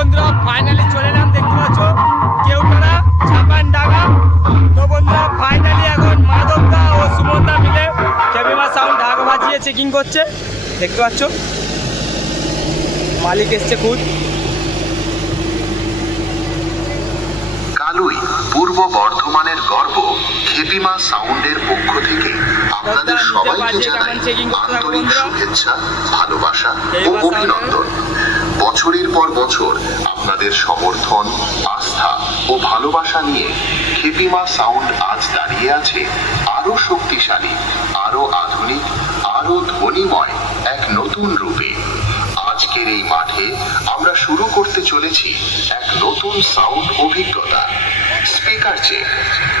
বন্ধুরা ফাইনালি চলে এলাম, দেখতে পাচ্ছ কেউটারা চাপানডাঙ্গা। তো বন্ধুরা ফাইনালি এখন মাধবদা ও সুমনদা মিলে কেবিমা সাউন্ড ঢাক বাজিয়ে চেকিং করছে, দেখতে পাচ্ছ মালিক এসছে খুদ। কালুই পূর্ব বর্ধমানের গর্ব খেপিমা সাউন্ডের পক্ষ থেকে আপনাদের সবাইকে জানাই আন্তরিক শুভেচ্ছা, ভালোবাসা ও অভিনন্দন। বছরের পর বছর আপনাদের সমর্থন, আস্থা ও ভালোবাসা নিয়ে খেপিমা সাউন্ড আজ দাঁড়িয়ে আছে আরো শক্তিশালী, আরো আধুনিক, আরো ধ্বনিময় এক নতুন রূপে। আজকের এই মাঠে আমরা শুরু করতে চলেছি এক নতুন সাউন্ড অভিজ্ঞতা। স্পিকার চেক,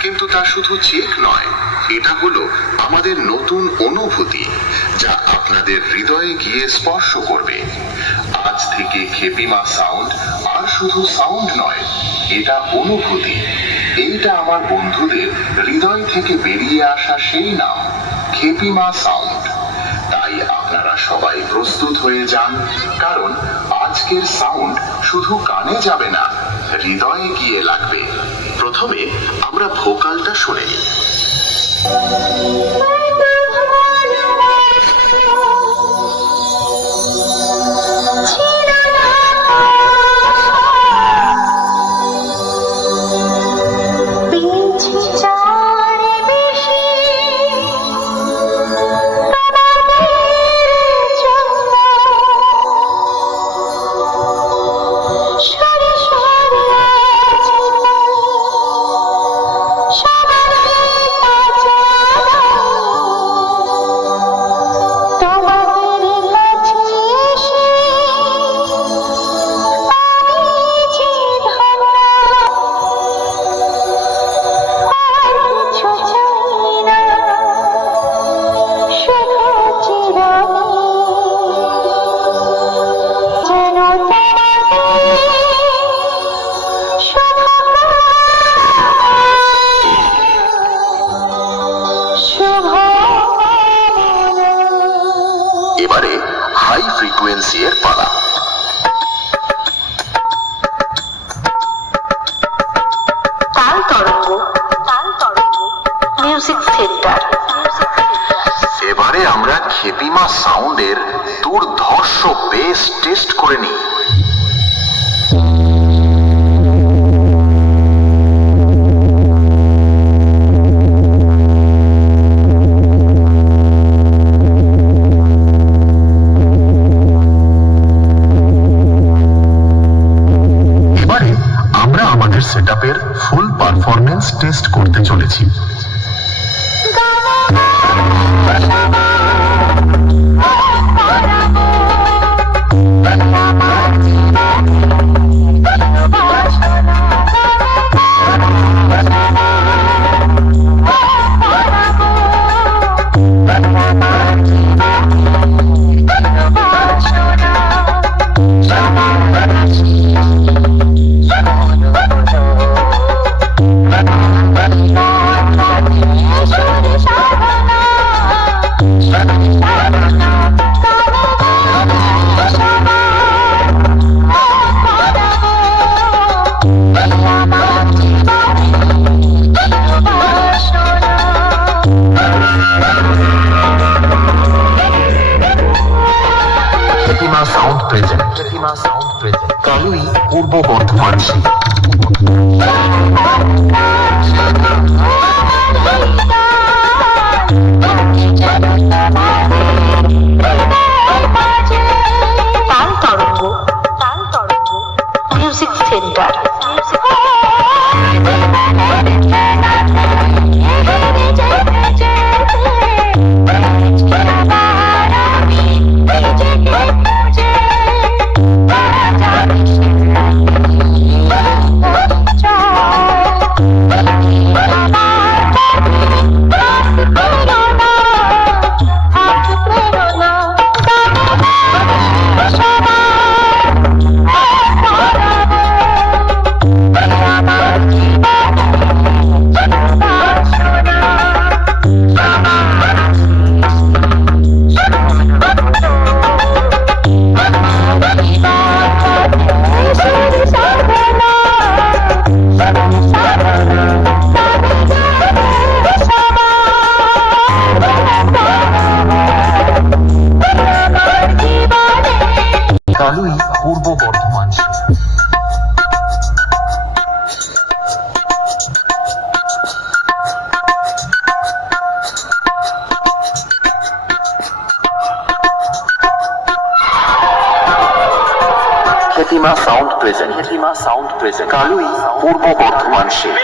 কিন্তু তা শুধু চেক নয়, এটা হলো আমাদের নতুন অনুভূতি যা আপনাদের হৃদয়ে গিয়ে স্পর্শ করবে। আজ থেকে খেপিমা সাউন্ড আর শুধু সাউন্ড নয়, এটা অনুভূতি। এইটা আমার বন্ধুদের হৃদয় থেকে বেরিয়ে আসা সেই নাম, খেপিমা সাউন্ড। তাই আপনারা সবাই প্রস্তুত হয়ে যান, কারণ আজকের সাউন্ড শুধু কানে যাবে না, হৃদয়ে গিয়ে লাগবে। প্রথমে আমরা ভোকালটা শুনে নিই। এবারে হাই ফ্রিকোয়েন্সি এর পালা। তাল তরঙ্গ মিউজিক সেন্টার। এবারে আমরা খেপিমা সাউন্ডের দুর্ধর্ষ বেস টেস্ট করে নিই। আমাদের সেটআপের ফুল পারফরম্যান্স টেস্ট করতে চলেছি। খেপিমা সাউন্ড প্রেজেন্ট কালুই পূর্ব বর্ধমান। তাল তরঙ্গ মিউজিক সেন্টার। বর্ধমান শীত। খেতিমা সাউন্ড প্রেজেন্ট কালুই পূর্ব বর্ধমান শীত।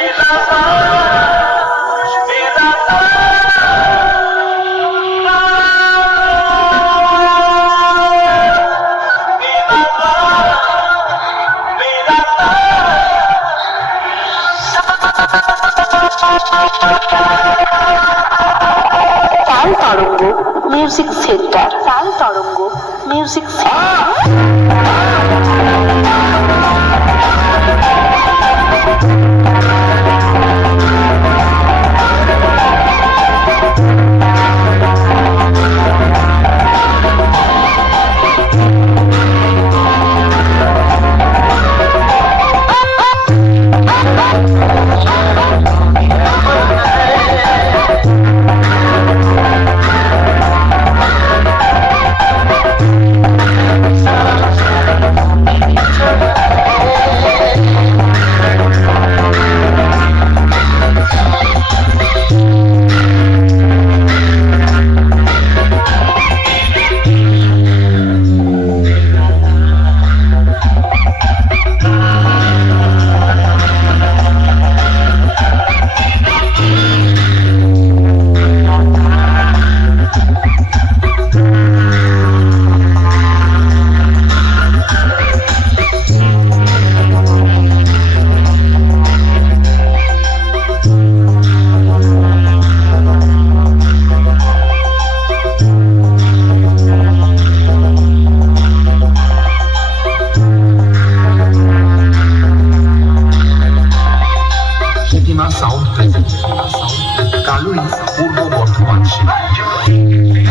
তাল তরঙ্গ মিউজিক সেন্টার। তাল তরঙ্গ মিউজিক সেন্টার। খেতিমা সাউন্ড প্রেজেন্ট কালুই পূর্ব বর্ধমান শীত।